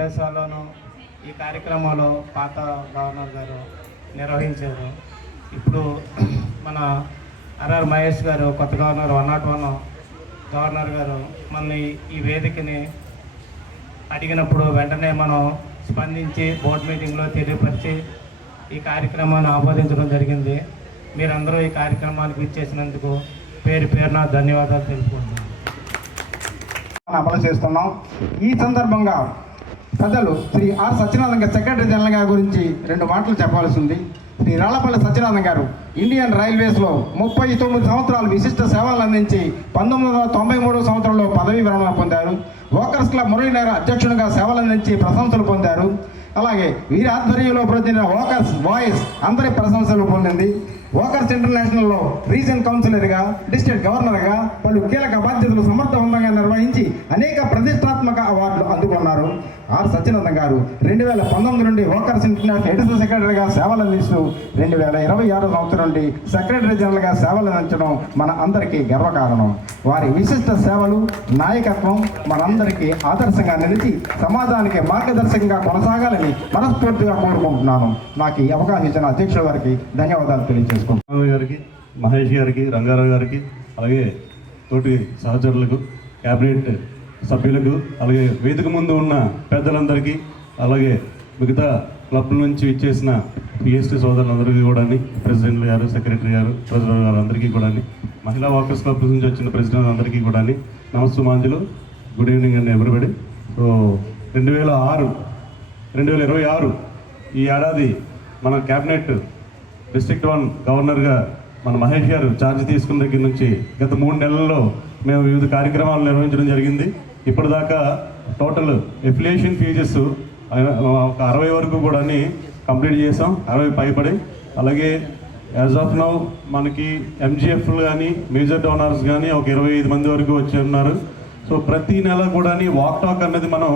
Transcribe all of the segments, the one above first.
ప్రదేశాల్లోనూ ఈ కార్యక్రమంలో పాత గవర్నర్ గారు నిర్వహించారు. ఇప్పుడు మన ఆర్ఆర్ మహేష్ గారు కొత్త గవర్నర్ 101 గవర్నర్ గారు మన ఈ వేదికని అడిగినప్పుడు వెంటనే మనం స్పందించి బోర్డు మీటింగ్లో తెలియపరిచి ఈ కార్యక్రమాన్ని ఆమోదించడం జరిగింది. మీరందరూ ఈ కార్యక్రమానికి ఇచ్చేసినందుకు పేరు పేరున ధన్యవాదాలు తెలుపుకుంటున్నాం. అమలు చేస్తున్నాం. ఈ సందర్భంగా ప్రజలు శ్రీ ఆర్ సత్యనారాయణ గారు సెక్రటరీ జనరల్ గారి గురించి 2 మాటలు చెప్పాల్సి ఉంది. శ్రీ రాళ్లపల్లి సత్యనారాయణ గారు ఇండియన్ రైల్వేస్లో 39 సంవత్సరాలు విశిష్ట సేవలు అందించి 1993 సంవత్సరంలో పదవీ విరమణ పొందారు. వాకర్స్ క్లబ్ మురళీనగర్ అధ్యక్షునిగా సేవలు అందించి ప్రశంసలు పొందారు. అలాగే వీరి ఆధ్వర్యంలో ప్రొద్దున వాకర్స్ వాయిస్ అందరి ప్రశంసలు పొందింది. వాకర్స్ ఇంటర్నేషనల్లో రీజన్ కౌన్సిలర్గా, డిస్ట్రిక్ట్ గవర్నర్గా పలు కీలక బాధ్యతలు సమర్థవంతంగా నిర్వహించి అనేక ప్రతిష్టాత్మక అవార్డులు అందుకున్నారు. ఆర్ సత్యనారాయణ గారు 2019 నుండి వాకర్స్ ఇంటర్నేషనల్ ఎడిషనల్ సెక్రటరీగా సేవలు అందిస్తూ 2026 సంవత్సరం నుండి సెక్రటరీ జనరల్గా సేవలు అందించడం మన అందరికీ గర్వకారణం. వారి విశిష్ట సేవలు, నాయకత్వం మనందరికీ ఆదర్శంగా నిలిచి సమాజానికి మార్గదర్శకంగా కొనసాగాలని మనస్ఫూర్తిగా కోరుకుంటున్నాను. నాకు ఈ అవకాశం ఇచ్చిన అధ్యక్షుల వారికి ధన్యవాదాలు తెలియజేస్తున్నాను. గారికి, మహేష్ గారికి, రంగారావు గారికి, అలాగే తోటి సహచరులకు, క్యాబినెట్ సభ్యులకు, అలాగే వేదిక ముందు ఉన్న పెద్దలందరికీ, అలాగే మిగతా క్లబ్ల నుంచి ఇచ్చేసిన పిఎస్టీ సోదరులందరికీ కూడా, ప్రెసిడెంట్ గారు, సెక్రటరీ గారు, ట్రెజరర్ గారు అందరికీ కూడా, మహిళా వాకర్స్ క్లబ్ నుంచి వచ్చిన ప్రెసిడెంట్ అందరికీ కూడా నమస్సుమాంజలు. గుడ్ ఈవినింగ్ అండి ఎవ్రీబడి. సో 2026 ఈ ఏడాది మన క్యాబినెట్ డిస్ట్రిక్ట్ 1 గవర్నర్గా మన మహేష్ గారు ఛార్జ్ తీసుకున్న దగ్గర నుంచి గత 3 నెలల్లో మేము వివిధ కార్యక్రమాలు నిర్వహించడం జరిగింది. ఇప్పటిదాకా టోటల్ ఎఫిలియేషన్ ఫీజెస్ ఒక 60 వరకు కూడా కంప్లీట్ చేసాం, 60 పైబడి. అలాగే యాజ్ ఆఫ్ నౌ మనకి ఎంజిఎఫ్లు కానీ మేజర్ డోనర్స్ కానీ ఒక 25 మంది వరకు వచ్చి ఉన్నారు. సో ప్రతి నెల కూడా వాక్ టాక్ అన్నది మనం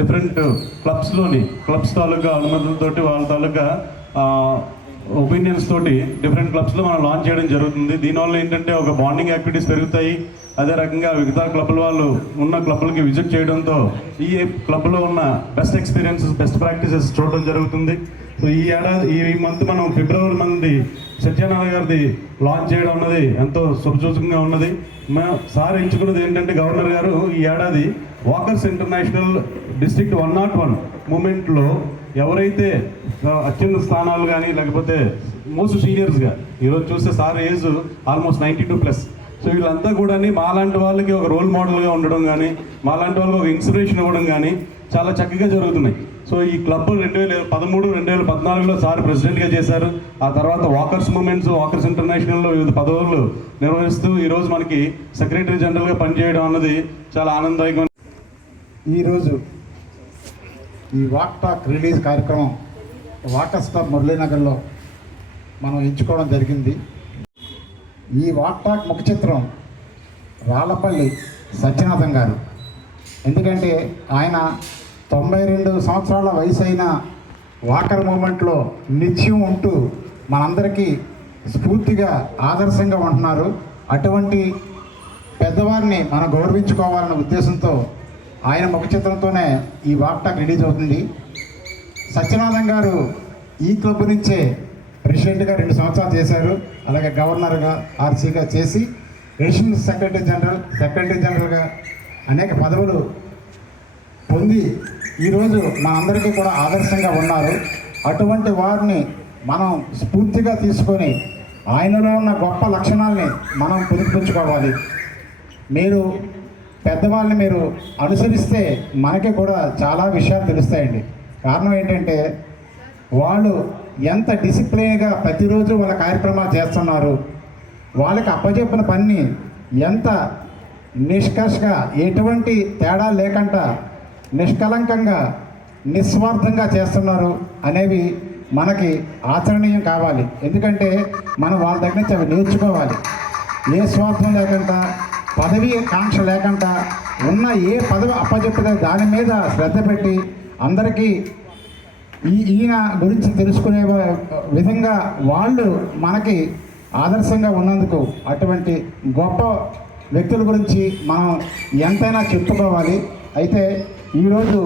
డిఫరెంట్ క్లబ్స్ తాలూకా అనుమతులతోటి వాళ్ళ తాలూకా ఒపీనియన్స్ తోటి డిఫరెంట్ క్లబ్స్లో మనం లాంచ్ చేయడం జరుగుతుంది. దీనివల్ల ఏంటంటే ఒక బాండింగ్ యాక్టివిటీస్ పెరుగుతాయి. అదే రకంగా మిగతా క్లబ్ల వాళ్ళు ఉన్న క్లబ్లకి విజిట్ చేయడంతో ఈ క్లబ్లో ఉన్న బెస్ట్ ఎక్స్పీరియన్సెస్, బెస్ట్ ప్రాక్టీసెస్ చూడడం జరుగుతుంది. సో ఈ మంత్ మనం ఫిబ్రవరి మంది సత్యనారాయణ గారిది లాంచ్ చేయడం అన్నది ఎంతో శుభసూచకంగా ఉన్నది. సార్ ఎంచుకున్నది ఏంటంటే గవర్నర్ గారు ఈ ఏడాది వాకర్స్ ఇంటర్నేషనల్ డిస్ట్రిక్ట్ 101 మూమెంట్లో ఎవరైతే అత్యున్నత స్థానాలు కానీ లేకపోతే మోస్ట్ సీనియర్స్గా, ఈరోజు చూస్తే సార్ ఏజ్ ఆల్మోస్ట్ 92+. సో వీళ్ళంతా కూడా మాలాంటి వాళ్ళకి ఒక రోల్ మోడల్గా ఉండడం కానీ, మాలాంటి వాళ్ళకి ఒక ఇన్స్పిరేషన్ ఇవ్వడం కానీ చాలా చక్కగా జరుగుతున్నాయి. సో ఈ క్లబ్ 2013-2014లో సార్ ప్రెసిడెంట్గా చేశారు. ఆ తర్వాత వాకర్స్ మూమెంట్స్, వాకర్స్ ఇంటర్నేషనల్లో వివిధ పదవులు నిర్వహిస్తూ ఈరోజు మనకి సెక్రటరీ జనరల్గా పనిచేయడం అన్నది చాలా ఆనందదాయకం. ఈరోజు ఈ వాక్ టాక్ రిలీజ్ కార్యక్రమం వాకర్స్ క్లబ్ మురళీనగర్లో మనం ఎంచుకోవడం జరిగింది. ఈ వాక్ టాక్ ముఖ చిత్రం రాళ్లపల్లి సత్యనాథం గారు. ఎందుకంటే ఆయన 92 సంవత్సరాల వయసు అయిన వాకర్ మూమెంట్లో నిత్యం ఉంటూ మనందరికీ స్ఫూర్తిగా ఆదర్శంగా ఉంటున్నారు. అటువంటి పెద్దవారిని మనం గౌరవించుకోవాలన్న ఉద్దేశంతో ఆయన ముఖ చిత్రంతోనే ఈ వాక్ టాక్ రిలీజ్ అవుతుంది. సత్యనాథం గారు ఈ క్లబ్ నుంచే ప్రెసిడెంట్గా 2 సంవత్సరాలు చేశారు. అలాగే గవర్నర్గా, ఆర్సీగా చేసి అడిషనల్ సెక్రటరీ జనరల్గా అనేక పదవులు పొంది ఈరోజు మనందరికీ కూడా ఆదర్శంగా ఉన్నారు. అటువంటి వారిని మనం స్ఫూర్తిగా తీసుకొని ఆయనలో ఉన్న గొప్ప లక్షణాలని మనం పుణికిపుచ్చుకోవాలి. మీరు పెద్దవాళ్ళని మీరు అనుసరిస్తే మనకి కూడా చాలా విషయాలు తెలుస్తాయండి. కారణం ఏంటంటే వాళ్ళు ఎంత డిసిప్లిన్గా ప్రతిరోజు వాళ్ళ కార్యక్రమాలు చేస్తున్నారు, వాళ్ళకి అప్పచెప్పిన పని ఎంత నిష్కర్షగా, ఎటువంటి తేడా లేకుండా నిష్కలంకంగా, నిస్వార్థంగా చేస్తున్నారు అనేవి మనకి ఆచరణీయం కావాలి. ఎందుకంటే మనం వాళ్ళ దగ్గర నుంచి అవి నేర్చుకోవాలి. ఏ స్వార్థం లేకుండా, పదవి కాంక్ష లేకుండా, ఉన్న ఏ పదవి అప్పచెప్పితే దాని మీద శ్రద్ధ పెట్టి అందరికీ ఈయన గురించి తెలుసుకునే విధంగా వాళ్ళు మనకి ఆదర్శంగా ఉన్నందుకు అటువంటి గొప్ప వ్యక్తుల గురించి మనం ఎంతైనా చెప్పుకోవాలి. అయితే ఈరోజు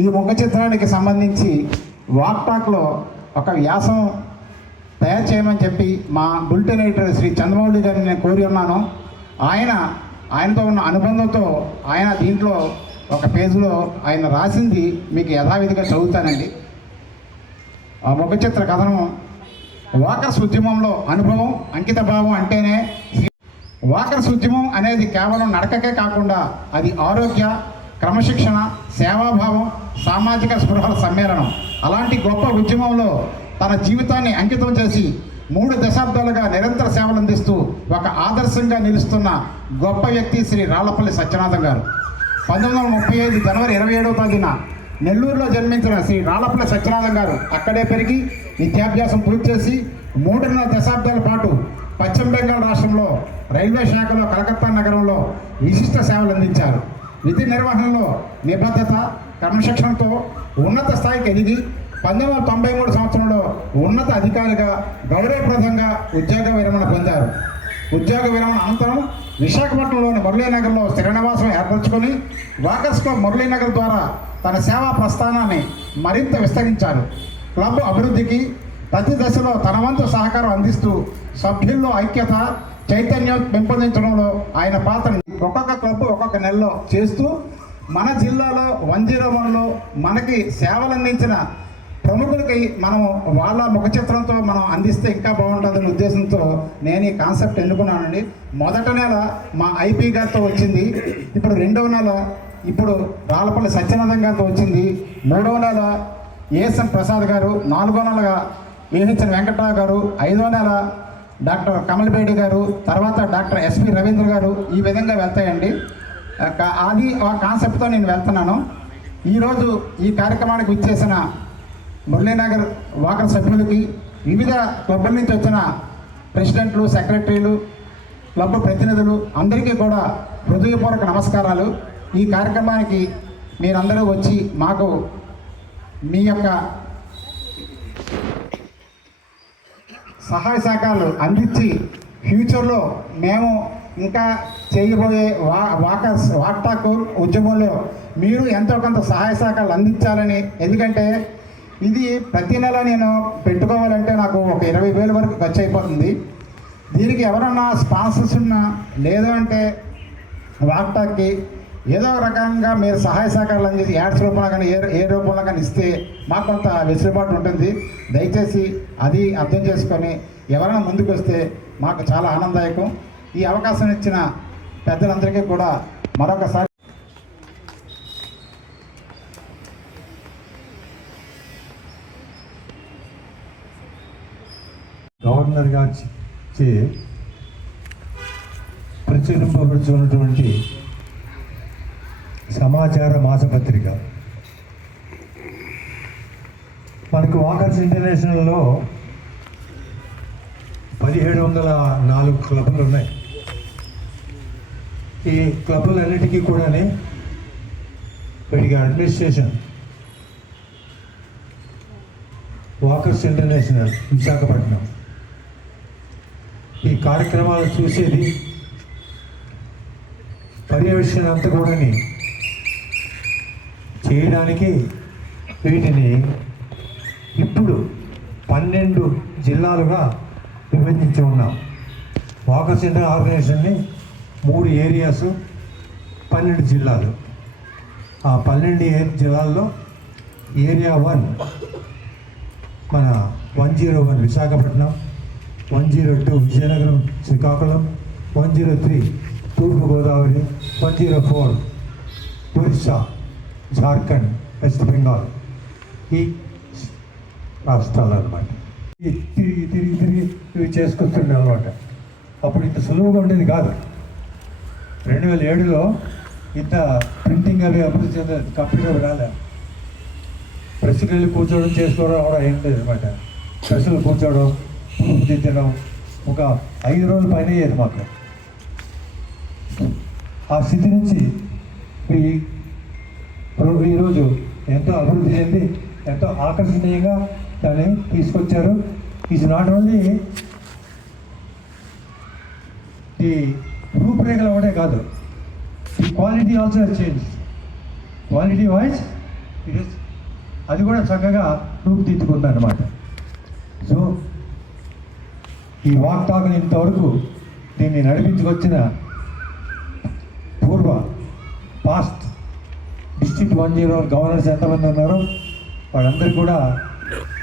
ఈ ముఖ చిత్రానికి సంబంధించి వాక్టాక్లో ఒక వ్యాసం తయారు చేయమని చెప్పి మా బులెటిన్ ఎడిటర్ శ్రీ చంద్రమౌళి గారిని నేను కోరి ఉన్నాను. ఆయనతో ఉన్న అనుబంధంతో ఆయన దీంట్లో ఒక పేజీలో ఆయన రాసింది మీకు యథావిధిగా చదువుతానండి. ఆ ముఖ చిత్ర కథనం వాకర్స్ ఉద్యమంలో అనుభవం అంకిత భావం అంటేనే వాకర్స్ ఉద్యమం అనేది కేవలం నడకకే కాకుండా అది ఆరోగ్య, క్రమశిక్షణ, సేవాభావం, సామాజిక స్పృహల సమ్మేళనం. అలాంటి గొప్ప ఉద్యమంలో తన జీవితాన్ని అంకితం చేసి 3 దశాబ్దాలుగా నిరంతర సేవలు అందిస్తూ ఒక ఆదర్శంగా నిలుస్తున్న గొప్ప వ్యక్తి శ్రీ రాళ్లపల్లి సత్యనాథం గారు. 1935 జనవరి 27వ తేదీన నెల్లూరులో జన్మించిన శ్రీ రాళ్లపల్లి సత్యనాథం గారు అక్కడే పెరిగి విద్యాభ్యాసం పూర్తి చేసి 3.5 దశాబ్దాల పాటు పశ్చిమ బెంగాల్ రాష్ట్రంలో రైల్వే శాఖలో కలకత్తా నగరంలో విశిష్ట సేవలు అందించారు. విధి నిర్వహణలో నిబద్ధత, క్రమశిక్షణతో ఉన్నత స్థాయికి ఎదిగి 1993 సంవత్సరంలో ఉన్నత అధికారిగా గౌరవప్రదంగా ఉద్యోగ విరమణ పొందారు. ఉద్యోగ విరమణ అనంతరం విశాఖపట్నంలోని మురళీనగర్లో స్థిర నివాసం ఏర్పరచుకొని వాకర్స్ క్లబ్ మురళీనగర్ ద్వారా తన సేవా ప్రస్థానాన్ని మరింత విస్తరించారు. క్లబ్ అభివృద్ధికి ప్రతి దశలో తన వంతు సహకారం అందిస్తూ సభ్యుల్లో ఐక్యత, చైతన్యం పెంపొందించడంలో ఆయన పాత్రని ఒక్కొక్క క్లబ్ ఒక్కొక్క నెలలో చేస్తూ మన జిల్లాలో 101లో మనకి సేవలు అందించిన ప్రముఖులకి మనం వాళ్ళ ముఖ చిత్రంతో మనం అందిస్తే ఇంకా బాగుంటుందనే ఉద్దేశంతో నేను ఈ కాన్సెప్ట్ ఎన్నుకున్నానండి. మొదటి నెల మా ఐపీ గారితో వచ్చింది, ఇప్పుడు 2వ నెల ఇప్పుడు రాళ్లపల్లి సత్యనాథం గారితో వచ్చింది, 3వ నెల ఏఎస్ఎన్ ప్రసాద్ గారు, 4వ నెలగా ఏహెచ్ఎన్ వెంకట్రావు గారు, 5వ నెల డాక్టర్ కమల్బేడి గారు, తర్వాత డాక్టర్ ఎస్పి రవీంద్ర గారు. ఈ విధంగా వెళ్తాయండి. అది ఆ కాన్సెప్ట్తో నేను వెళ్తున్నాను. ఈరోజు ఈ కార్యక్రమానికి విచ్చేసిన మురళీనగర్ వాకర్ సభ్యులకి, వివిధ క్లబ్ల నుంచి వచ్చిన ప్రెసిడెంట్లు, సెక్రటరీలు, క్లబ్ ప్రతినిధులు అందరికీ కూడా హృదయపూర్వక నమస్కారాలు. ఈ కార్యక్రమానికి మీరందరూ వచ్చి మాకు మీ యొక్క సహాయ సహకారాలు అందించి ఫ్యూచర్లో మేము ఇంకా చేయబోయే వాక్టాక్ ఉద్యమంలో మీరు ఎంతో కొంత సహాయ సహకారాలు అందించాలని. ఎందుకంటే ఇది ప్రతి నెల నేను పెట్టుకోవాలంటే నాకు ఒక 20,000 వరకు ఖర్చు అయిపోతుంది. దీనికి ఎవరన్నా స్పాన్సర్స్ ఉన్నా లేదు అంటే వాక్టాక్కి ఏదో రకంగా మీరు సహాయ సహకారాలు అందించి యాడ్స్ రూపంలో కానీ ఏ రూపంలో కానీ ఇస్తే మాకు కొంత వెసులుబాటు ఉంటుంది. దయచేసి అది అర్థం చేసుకొని ఎవరైనా ముందుకు వస్తే మాకు చాలా ఆనందదాయకం. ఈ అవకాశం ఇచ్చిన పెద్దలందరికీ కూడా మరొకసారి గవర్నర్ గారి ప్రచురింపబడుతున్నటువంటి సమాచార మాసపత్రిక మనకు వాకర్స్ ఇంటర్నేషనల్లో 1704 క్లబ్లు ఉన్నాయి. ఈ క్లబ్లన్నిటికీ కూడా వీటికి అడ్మినిస్ట్రేషన్ వాకర్స్ ఇంటర్నేషనల్ విశాఖపట్నం. ఈ కార్యక్రమాలు చూసేది, పర్యవేక్షణ అంతా కూడా చేయడానికి వీటిని ఇప్పుడు 12 జిల్లాలుగా విభజించి ఉన్నాం. వాకర్స్ ఇంటర్ ఆర్గనైజేషన్ని 3 ఏరియాస్, 12 జిల్లాలు. ఆ 12 జిల్లాల్లో ఏరియా 1 మన 101 విశాఖపట్నం, 102 విజయనగరం శ్రీకాకుళం, 103 తూర్పుగోదావరి, 104 ఒరిస్సా, జార్ఖండ్, వెస్ట్ బెంగాల్. ఈ రాష్ట్రాలు అన్నమాట. తిరిగి తిరిగి తిరిగి ఇవి చేసుకొస్తుండే అనమాట. అప్పుడు ఇంత సులువుగా ఉండేది కాదు. 2007లో ఇంత ప్రింటింగ్ అవి అభివృద్ధి చెందేది, కంప్యూటర్ రాలే. ప్రెస్కి వెళ్ళి కూర్చోవడం, చేసుకోవడం కూడా ఏం లేదు అనమాట. ప్రెస్లు కూర్చోవడం, దిద్దడం ఒక 5 రోజుల పైన అయ్యేది మాకు. ఆ స్థితి నుంచి ఈరోజు ఎంతో అభివృద్ధి చెంది ఎంతో ఆకర్షణీయంగా దాన్ని తీసుకొచ్చారు. ఈజ్ నాట్ ఓన్లీ ఈ రూపురేఖలు ఒకటే కాదు, ఈ quality also change. Quality wise ఇది అది కూడా చక్కగా రూపుదిద్దుకుందన్నమాట. సో ఈ వాక్ టాక్ని ఇంతవరకు దీన్ని నడిపించుకొచ్చిన పాస్ట్ డిస్ట్రిక్ట్ 101 గవర్నర్స్ ఎంతమంది ఉన్నారో వాళ్ళందరికీ కూడా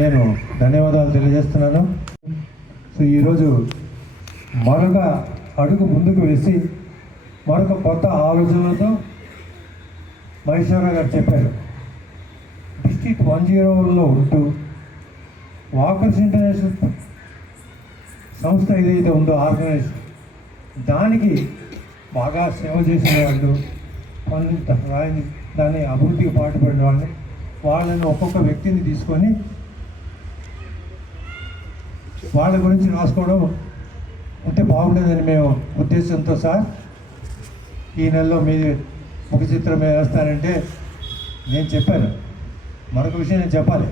నేను ధన్యవాదాలు తెలియజేస్తున్నాను. సో ఈరోజు మరొక అడుగు ముందుకు వేసి మరొక కొత్త ఆలోచనలతో మహేశ్వరరావు గారు చెప్పారు. డిస్ట్రిక్ట్ 101లో ఉంటూ వాకర్స్ ఇంటర్నేషనల్ సంస్థ ఏదైతే ఉందో ఆర్గనైజేషన్ దానికి బాగా సేవ చేసిన వాళ్ళు దాన్ని అభివృద్ధికి పాటుపడిన వాళ్ళని ఒక్కొక్క వ్యక్తిని తీసుకొని వాళ్ళ గురించి రాసుకోవడం ఉంటే బాగుండేదని మేము ఉద్దేశంతో సార్ ఈ నెలలో మీ ముఖ చిత్రం వేస్తానంటే నేను చెప్పాను. మరొక విషయం నేను చెప్పాలి.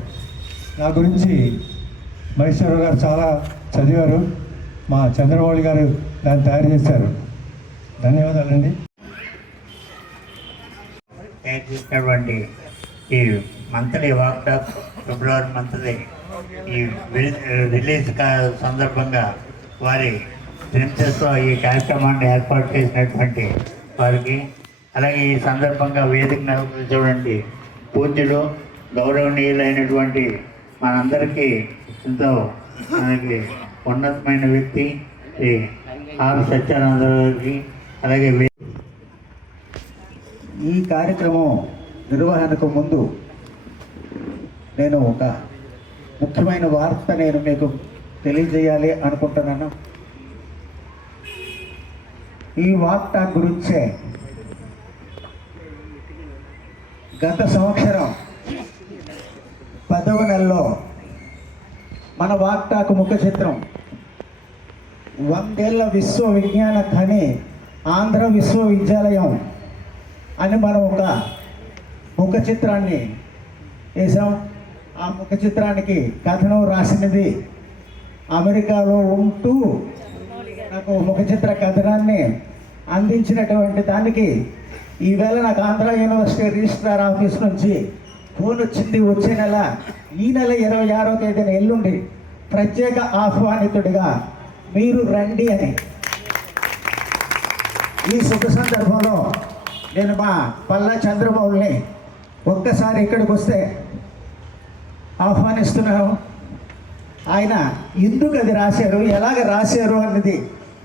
నా గురించి మహేశ్వరరావు గారు చాలా చదివారు. మా చంద్రమౌళి గారు దాన్ని తయారు చేశారు. ధన్యవాదాలండి. తయారు చేసినటువంటి ఈ మంత్లీ వాక్టాక్ ఫిబ్రవరి మంత్లీ ఈ రిలీజ్ సందర్భంగా వారి ప్రిన్సెస్లో ఈ కార్యక్రమాన్ని ఏర్పాటు చేసినటువంటి వారికి, అలాగే ఈ సందర్భంగా వేదిక నడిపించినటువంటి పూజ్యులు గౌరవనీయులైనటువంటి మనందరికీ ఎంతో మనకి ఉన్నతమైన వ్యక్తి శ్రీ ఆర్ సత్యానంద గారికి, అలాగే ఈ కార్యక్రమం నిర్వహణకు ముందు నేను ఒక ముఖ్యమైన వార్త నేను మీకు తెలియజేయాలి అనుకుంటున్నాను. ఈ వార్త గురించే గత సంవత్సరం 10వ నెలలో మన వార్తాకు ముఖ చిత్రం 100 ఏళ్ల విశ్వ విజ్ఞాన ధని ఆంధ్ర విశ్వవిద్యాలయం అని మనం ఒక ముఖ చిత్రాన్ని వేసాం. ఆ ముఖ చిత్రానికి కథనం రాసినది అమెరికాలో ఉంటూ నాకు ముఖ చిత్ర కథనాన్ని అందించినటువంటి దానికి ఈవేళ నాకు ఆంధ్ర యూనివర్సిటీ రిజిస్ట్రార్ ఆఫీస్ నుంచి ఫోన్ వచ్చింది. వచ్చే నెల ఈ నెల 26వ తేదీన ఎల్లుండి ప్రత్యేక ఆహ్వానితుడిగా మీరు రండి అని. ఈ శుభ సందర్భంలో నేను మా పల్లా చంద్రమౌళిని ఒక్కసారి ఇక్కడికి వస్తే ఆహ్వానిస్తున్నాను. ఆయన ఎందుకు అది రాశారు, ఎలాగ రాశారు అన్నది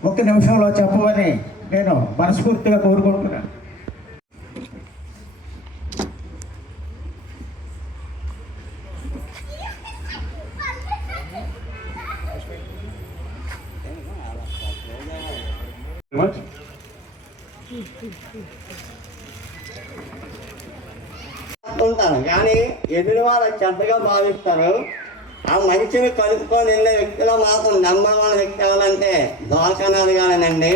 ఒక్క నిమిషంలో చెప్పమని నేను మనస్ఫూర్తిగా కోరుకుంటున్నాను. ఉంటాను కానీ ఎదురు వాళ్ళు చెడ్డగా భావిస్తారు. ఆ మనిషిని కలుపుకొని వెళ్ళే వ్యక్తిలో మాత్రం నెంబర్ 1 వ్యక్తి ఎవరంటే ద్వారకానాథ్ గారేనండి.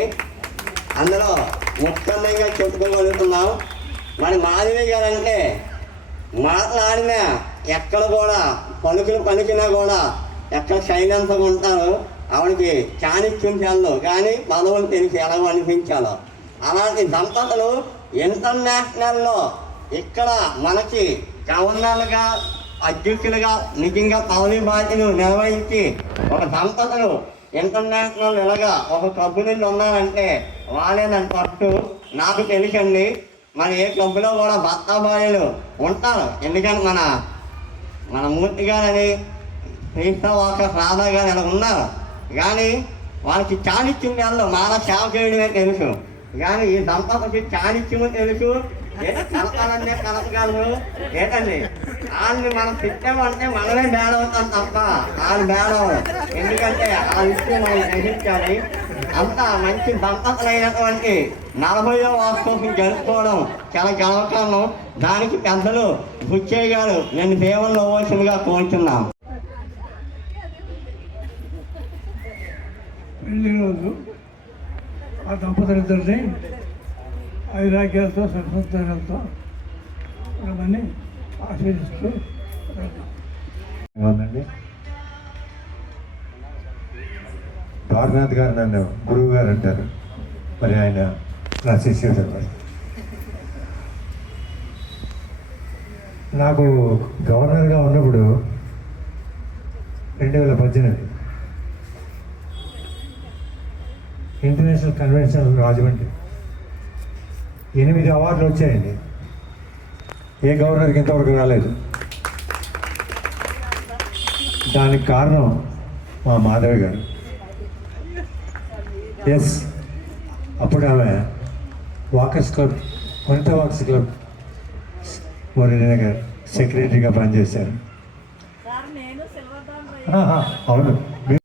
అందులో ముఖ్యంగా చెప్పుకోగలుగుతున్నాం. మరి మాధవి గారు అంటే మాట్లాడిన ఎక్కడ కూడా పలికినా కూడా ఎక్కడ సైలెన్స్గా ఉంటారు. ఆవిడకి చాణిక్యం తెలదు కానీ పదవులు తెలిసి ఎలా అనిపించాలో. అలాంటి దంపతులు ఇంటర్నేషనల్లో ఇక్కడ మనకి గవర్నర్లుగా అధ్యక్షులుగా నిజంగా పదవి బాధ్యతలు నిర్వహించి ఒక దంపతులు ఇంటర్నేషనల్ ఇలాగా ఒక క్లబ్బులు ఉన్నారంటే వాళ్ళేనంత పట్టు నాకు తెలుసండి. మరి ఏ క్లబ్లో కూడా భర్త భార్యలు ఉంటారు. ఎందుకంటే మన మూర్తి గారని శ్రీస్తా వాకర్ రాధా గారు ఇలా ఉన్నారు. కానీ వాళ్ళకి చాణిక్యం నెలలో మాన సేవ చేయడమే తెలుసు. కానీ ఈ దంపతికి చాణిక్యము తెలుసు. ఏదో కలపాలనే కలపగలరు ఏంటండి. వాళ్ళని మనం తిట్టామంటే మనమే బేడ అవుతాం తప్ప వాళ్ళు బేడ. ఎందుకంటే ఆ విషయం మనం గ్రహించాలి. అంత మంచి దంపతులైనటువంటి 40వ వార్షికోత్సవం జరుపుకోవడం చాలా గర్వకారణం. దానికి పెద్దలు బుచ్చయ్య గారు నేను దేవుళ్ళు అవ్వాల్సిందిగా కోరుతున్నాం. పెళ్లి రోజు ఆ దంపతులిద్దరిని ఐరాగ్యాలతో సంతోషాలతో ఉండమని ఆశీర్దిస్తూ అవునండి. ద్వారనాథ్ గారు నన్ను గురువు గారు అంటారు. మరి ఆయన నా శిష్యుడు. నాకు గవర్నర్గా ఉన్నప్పుడు 2018 ఇంటర్నేషనల్ కన్వెన్షన్ రాజమండ్రి 8 అవార్డులు వచ్చాయండి. ఏ గవర్నర్కి ఇంతవరకు రాలేదు. దానికి కారణం మా మాధవి గారు. ఎస్, అప్పుడు ఆమె walkers club, Vanitha walkers club Muralinagar సెక్రటరీగా పనిచేశారు. అవును,